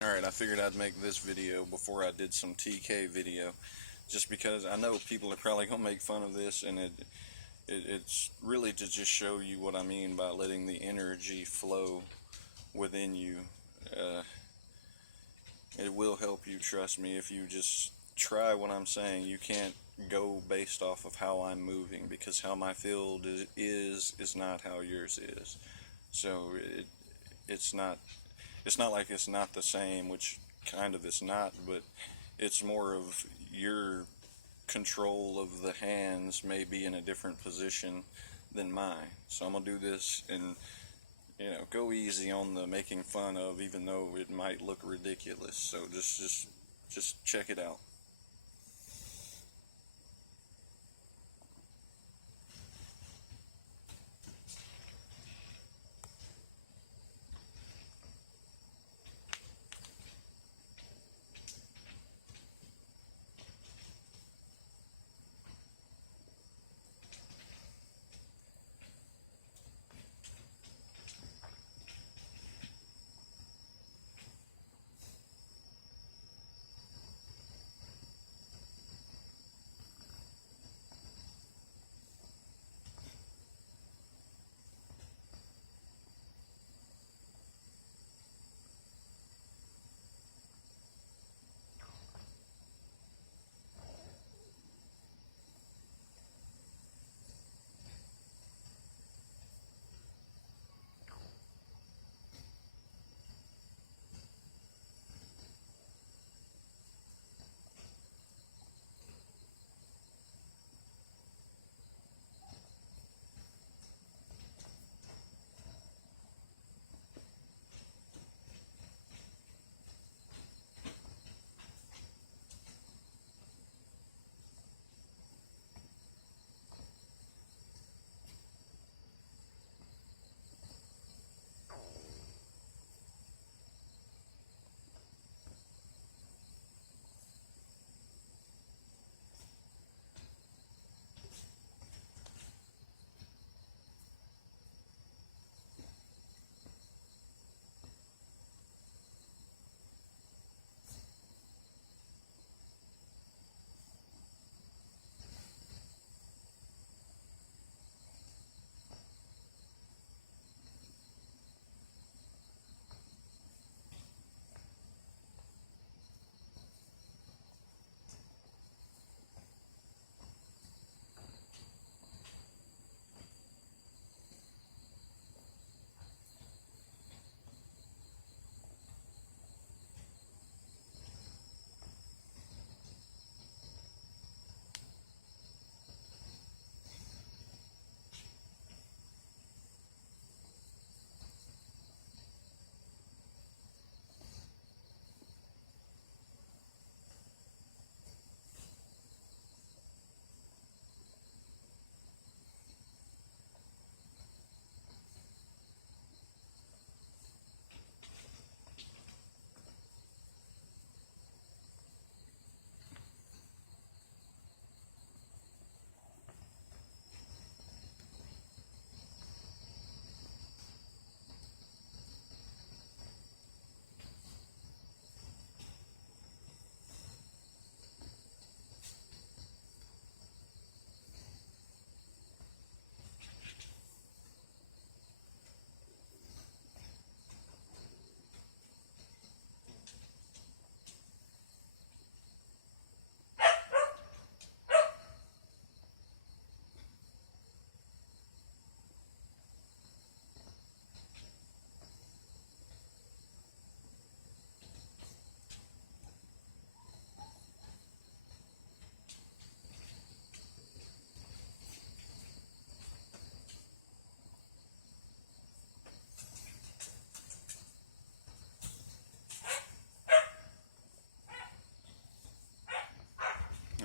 Alright, I figured I'd make this video before I did some TK video, just because I know people are probably going to make fun of this, and it's really to just show you what I mean by letting the energy flow within you. Uh, it will help you, trust me, if you just try what I'm saying. You can't go based off of how I'm moving, because how my field is not how yours is. So it's not like it's not the same, which kind of it's not, but it's more of your control of the hands may be in a different position than mine. So I'm gonna do this and go easy on the making fun of, even though it might look ridiculous. So just check it out.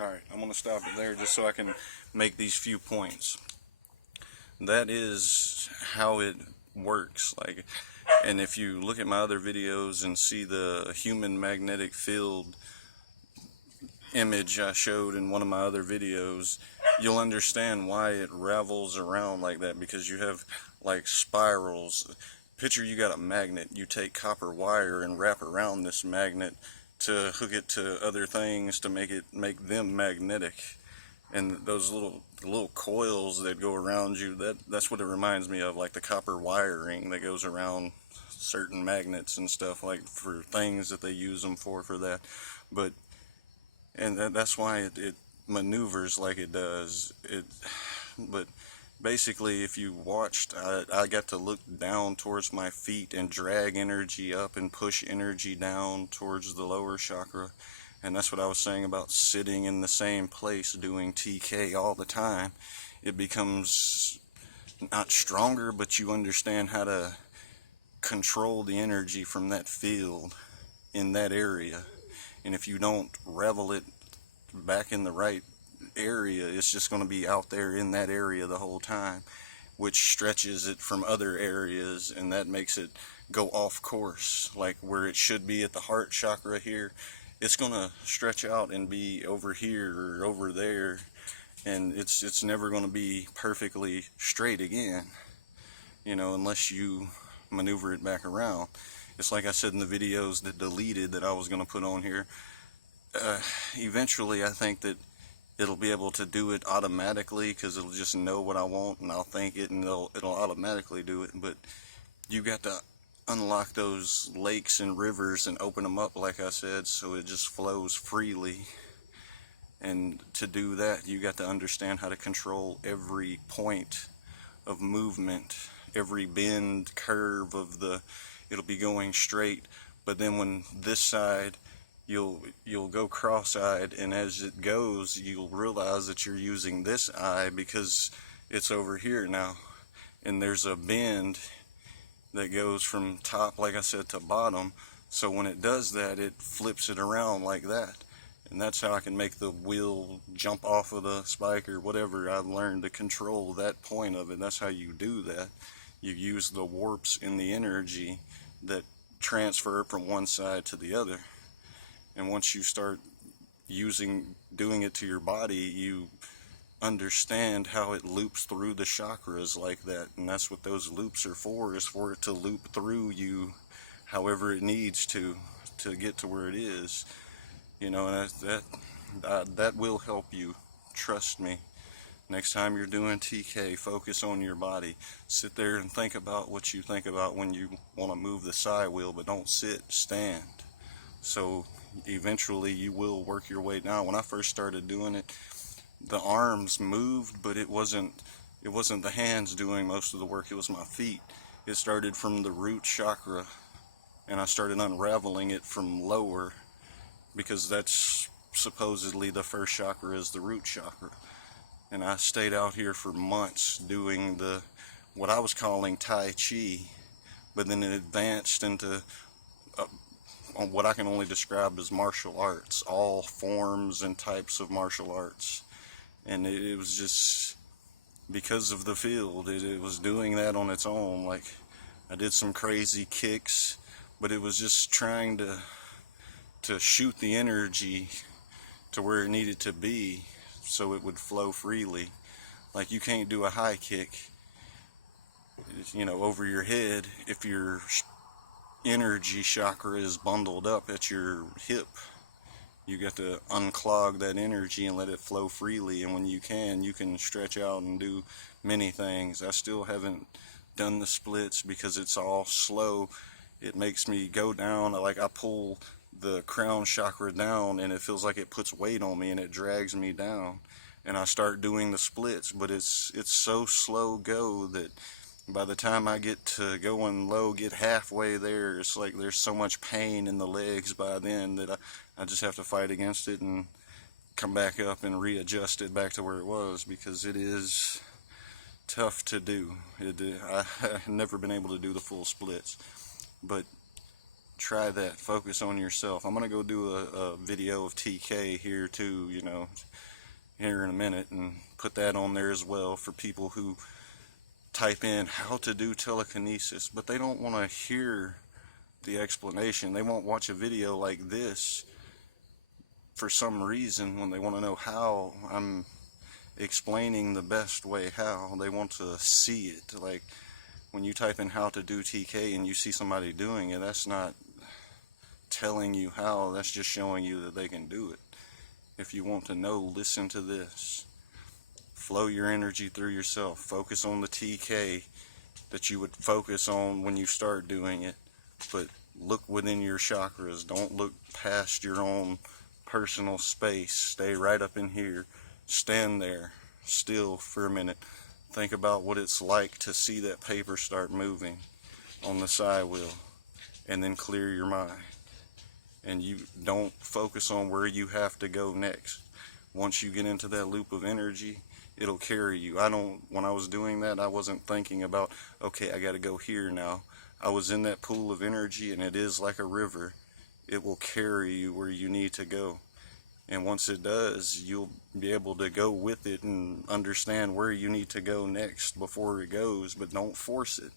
Alright, I'm going to stop it there just so I can make these few points. That is how it works. And if you look at my other videos and see the human magnetic field image I showed in one of my other videos, you'll understand why it ravels around like that, because you have like spirals. picture you got a magnet. You take copper wire and wrap around this magnet to hook it to other things to make them magnetic. And those little coils that go around you, that's what it reminds me of, like the copper wiring that goes around certain magnets and stuff, like for things that they use them for that. But that's why it maneuvers like it does. But basically, if you watched, I got to look down towards my feet and drag energy up and push energy down towards the lower chakra. And that's what I was saying about sitting in the same place doing TK all the time. It becomes not stronger, but you understand how to control the energy from that field in that area. And if you don't revel it back in the right area, it's just going to be out there in that area the whole time, which stretches it from other areas, and that makes it go off course. Like where it should be at the heart chakra here, it's going to stretch out and be over here or over there, and it's never going to be perfectly straight again, you know, unless you maneuver it back around. It's like I said in the videos that deleted that I was going to put on here. Eventually I think that it'll be able to do it automatically, because it'll just know what I want and I'll think it and it'll automatically do it. But you got to unlock those lakes and rivers and open them up, like I said, so it just flows freely. And to do that, you got to understand how to control every point of movement, every bend, curve of it'll be going straight, but then when this side, you'll go cross-eyed, and as it goes, you'll realize that you're using this eye because it's over here now, and there's a bend that goes from top, like I said, to bottom. So when it does that, it flips it around like that, and that's how I can make the wheel jump off of the spike or whatever. I've learned to control that point of it. That's how you do that. You use the warps in the energy that transfer from one side to the other. And once you start doing it to your body, you understand how it loops through the chakras like that. And that's what those loops are for, is for it to loop through you however it needs to get to where it is. You know, and that will help you. Trust me. Next time you're doing TK, focus on your body. Sit there and think about what you think about when you want to move the side wheel, but don't sit, stand. So eventually you will work your way down. When I first started doing it, the arms moved, but it wasn't the hands doing most of the work, it was my feet. It started from the root chakra, and I started unraveling it from lower, because that's supposedly the first chakra is the root chakra. And I stayed out here for months doing what I was calling Tai Chi, but then it advanced into what I can only describe as martial arts, all forms and types of martial arts. And it was just because of the field, it was doing that on its own. Like, I did some crazy kicks, but it was just trying to shoot the energy to where it needed to be, so it would flow freely. Like, you can't do a high kick, you know, over your head if your energy chakra is bundled up at your hip. You got to unclog that energy and let it flow freely, and when you can stretch out and do many things. I still haven't done the splits because it's all slow. It makes me go down, like I pull the crown chakra down and it feels like it puts weight on me and it drags me down, and I start doing the splits, but it's so slow go that by the time I get to going low, get halfway there, it's like there's so much pain in the legs by then that I just have to fight against it and come back up and readjust it back to where it was, because it is tough to do. I've never been able to do the full splits, but try that. Focus on yourself. I'm going to go do a video of TK here too, you know, here in a minute, and put that on there as well for people who type in how to do telekinesis, but they don't want to hear the explanation. They won't watch a video like this for some reason when they want to know how I'm explaining the best way how. They want to see it. Like, when you type in how to do TK and you see somebody doing it, that's not telling you how, that's just showing you that they can do it. If you want to know, listen to this. Flow your energy through yourself. Focus on the TK that you would focus on when you start doing it, but look within your chakras. Don't look past your own personal space. Stay right up in here. Stand there still for a minute. Think about what it's like to see that paper start moving on the side wheel, and then clear your mind. And you don't focus on where you have to go next. Once you get into that loop of energy, it'll carry you. When I was doing that, I wasn't thinking about, okay, I got to go here now. I was in that pool of energy, and it is like a river. It will carry you where you need to go. And once it does, you'll be able to go with it and understand where you need to go next before it goes, but don't force it.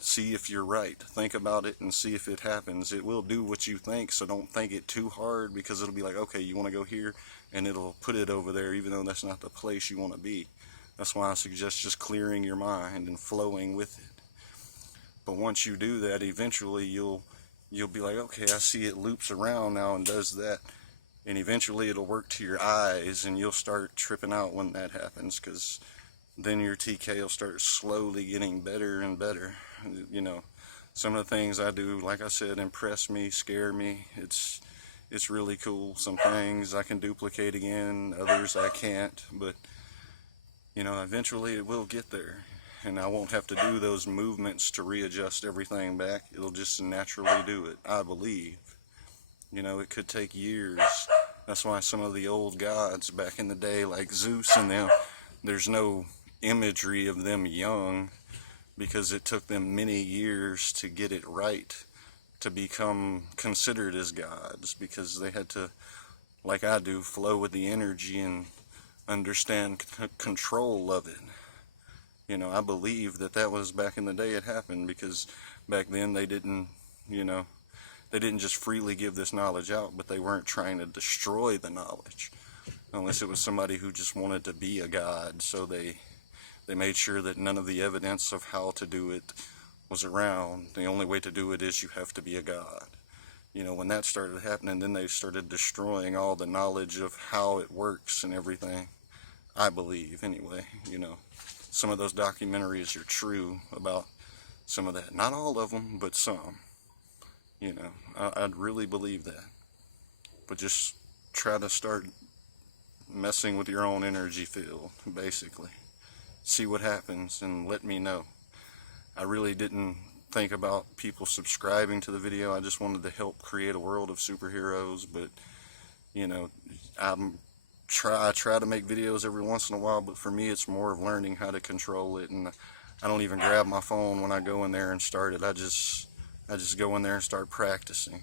See if you're right. Think about it and see if it happens. It will do what you think, so don't think it too hard, because it'll be like, okay, you want to go here, and it'll put it over there, even though that's not the place you want to be. That's why I suggest just clearing your mind and flowing with it. But once you do that, eventually you'll be like, okay, I see it loops around now and does that. And eventually it'll work to your eyes, and you'll start tripping out when that happens, because then your TK will start slowly getting better and better. You know, some of the things I do, like I said, impress me, scare me. It's really cool. Some things I can duplicate again, others I can't, but you know, eventually it will get there, and I won't have to do those movements to readjust everything back. It'll just naturally do it, I believe. You know, it could take years. That's why some of the old gods back in the day, like Zeus and them, there's no imagery of them young, because it took them many years to get it right, to become considered as gods, because they had to, like I do, flow with the energy and understand control of it. You know, I believe that was back in the day it happened, because back then they didn't, you know, they didn't just freely give this knowledge out, but they weren't trying to destroy the knowledge, unless it was somebody who just wanted to be a god. So they made sure that none of the evidence of how to do it was around. The only way to do it is you have to be a god. You know, when that started happening, then they started destroying all the knowledge of how it works and everything. I believe, anyway. You know, some of those documentaries are true about some of that. Not all of them, but some. You know, I'd really believe that. But just try to start messing with your own energy field, basically. See what happens and let me know. I really didn't think about people subscribing to the video. I just wanted to help create a world of superheroes, but you know, I try to make videos every once in a while, but for me it's more of learning how to control it. And I don't even grab my phone when I go in there and start it. I just go in there and start practicing.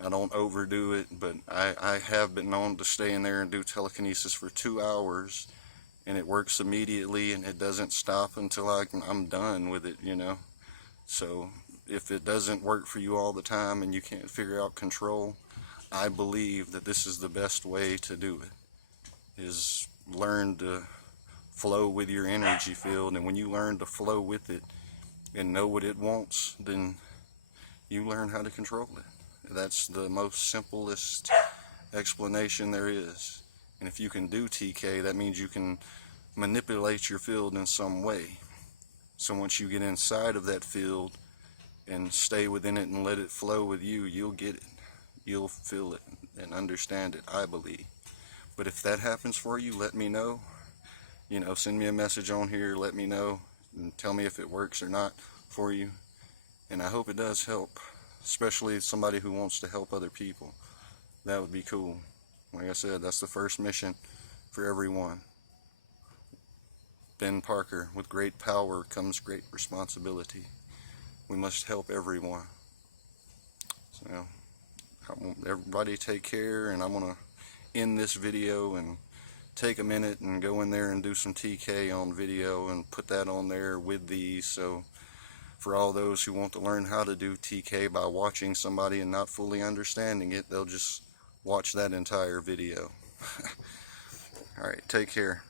I don't overdo it, but I have been known to stay in there and do telekinesis for 2 hours, and it works immediately, and it doesn't stop until I'm done with it, you know. So if it doesn't work for you all the time and you can't figure out control, I believe that this is the best way to do it, is learn to flow with your energy field. And when you learn to flow with it and know what it wants, then you learn how to control it. That's the most simplest explanation there is. And if you can do TK, that means you can manipulate your field in some way. So once you get inside of that field and stay within it and let it flow with you, you'll get it. You'll feel it and understand it, I believe. But if that happens for you, let me know. You know, send me a message on here, let me know, and tell me if it works or not for you. And I hope it does help, especially somebody who wants to help other people. That would be cool. Like I said, that's the first mission for everyone. Ben Parker, with great power comes great responsibility. We must help everyone. So, everybody take care, and I'm going to end this video and take a minute and go in there and do some TK on video and put that on there with these. So for all those who want to learn how to do TK by watching somebody and not fully understanding it, they'll just watch that entire video. Alright, take care.